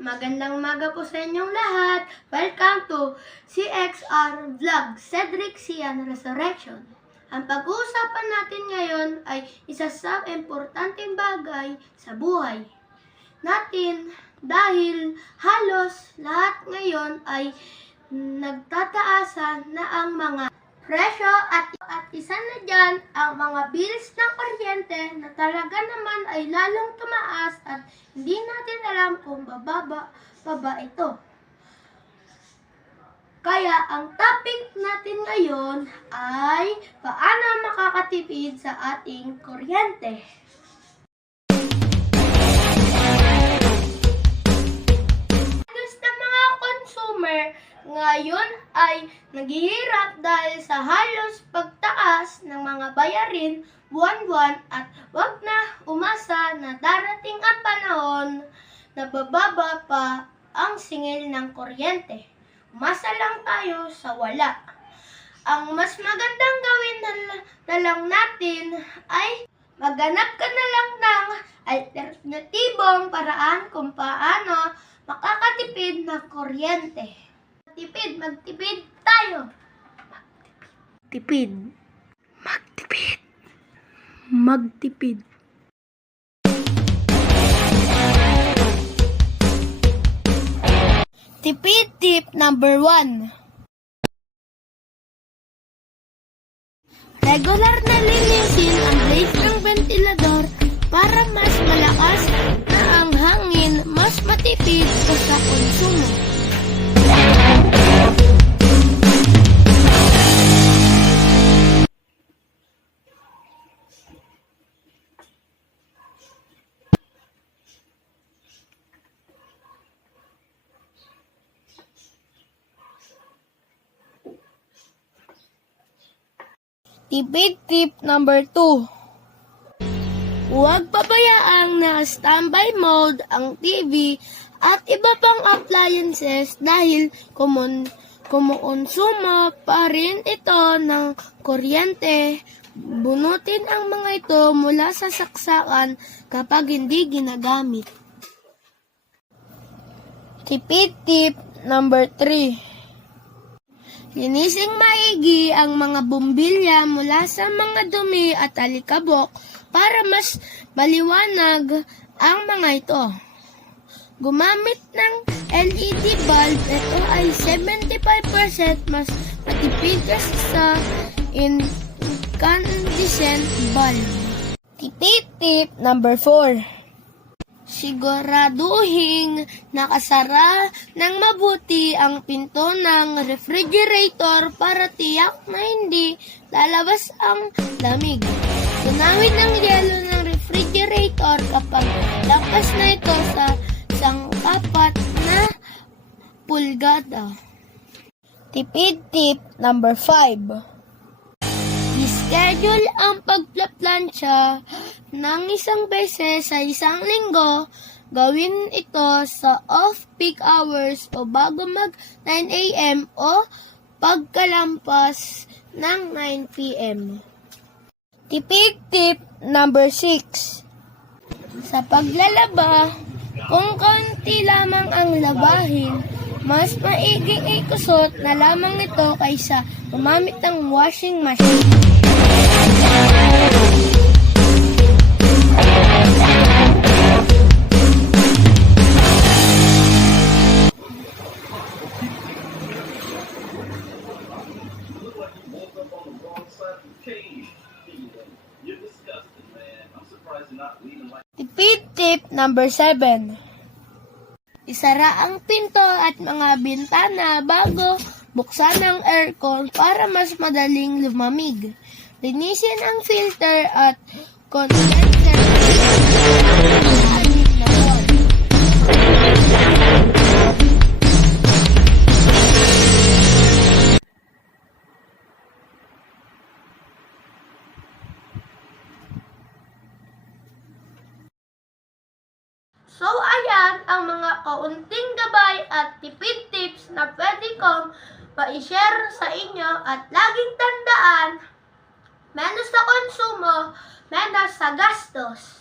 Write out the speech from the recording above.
Magandang umaga po sa inyong lahat. Welcome to CXR Vlog, Cedric Cian Resurrection. Ang pag-uusapan natin ngayon ay isa sa importanteng bagay sa buhay natin dahil halos lahat ngayon ay nagtataasan na ang mga presyo at isa na dyan ang mga bills ng kuryente na talaga naman ay lalong tumaas at hindi natin alam kung bababa pa ba ito. Kaya ang topic natin ngayon ay paano makakatipid sa ating kuryente. Halos na mga consumer ngayon ay naghihirap dahil sa halos pagtaas ng mga bayarin buwan-buwan at wag na umasa na darating ang panahon na bababa pa ang singil ng kuryente. Umasa lang tayo sa wala. Ang mas magandang gawin na lang natin ay maghanap ka na lang ng alternatibong paraan kung paano makakatipid ng kuryente. Magtipid tayo. Magtipid. Tipid tip number 1. Regular na linisin ang blade ng ventilador para mas malakas na ang hangin, mas matipid sa konsumo. Tipid tip number 2. Huwag pabayaang na-standby mode ang TV at iba pang appliances dahil kumukonsumo pa rin ito ng kuryente. Bunutin ang mga ito mula sa saksakan kapag hindi ginagamit. Tipid tip number 3. Linising maigi ang mga bumbilya mula sa mga dumi at alikabok para mas maliwanag ang mga ito. Gumamit ng LED bulb, ito ay 75% mas matipid sa incandescent bulb. Tipid tip number 4. Siguraduhin nakasara ng mabuti ang pinto ng refrigerator para tiyak na hindi lalabas ang lamig. Tunawin ng yelo ng refrigerator kapag lampas na ito sa sangkapat na pulgada. Tipid tip number 5. I-schedule ang pagplaplansya ng isang beses sa isang linggo. Gawin ito sa off-peak hours o bago mag 9 a.m. o pagkalampas ng 9 p.m. Tipid tip number 6. Sa paglalaba, kung kaunti lamang ang labahin, mas maiging ikusot na lamang ito kaysa gumamit ng washing machine. Tipid tip number 7. Isara ang pinto at mga bintana bago buksan ang aircon para mas madaling lumamig. Linisin ang filter at condenser sa anim na wall. So ayan ang mga kaunting gabay at tipid tips na pwede kong pa-share sa inyo at laging tandaan, menos sa konsumo, menos sa gastos.